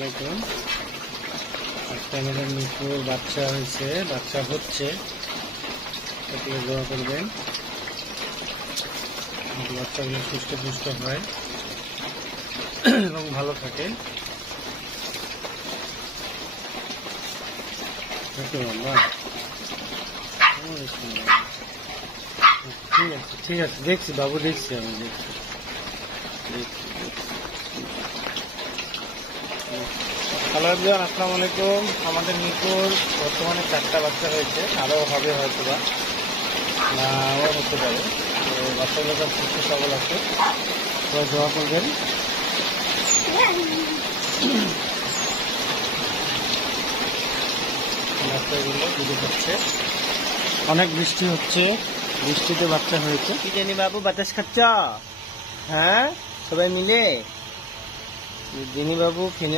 আলাইকুম। আজকে আমাদের মিকুর বাচ্চা হয়েছে, বাচ্চা হচ্ছে, সকলে দোয়া করবেন বাচ্চাগুলো সুস্থ পুষ্ট হয় এবং ভালো থাকে। ঠিক আছে দেখছি বাবু, দেখছি আমি দেখছি। হ্যালো এভরিওয়ান, আসসালামু আলাইকুম। আমাদের মিকুর বর্তমানে 4টা বাচ্চা হয়েছে, আরও হবে হয়তো বা ও হতে পারে। তো বাচ্চাগুলো সব সুস্থ সবল আছে, সবাই দোয়া করবেন। বাচ্চাগুলো দুধ হচ্ছে, অনেক বৃষ্টি হচ্ছে, বৃষ্টিতে বাচ্চা হয়েছে। কি জানি বাবু, বাতাস খাচ্ছ? হ্যাঁ, সবাই মিলে জিনি বাবু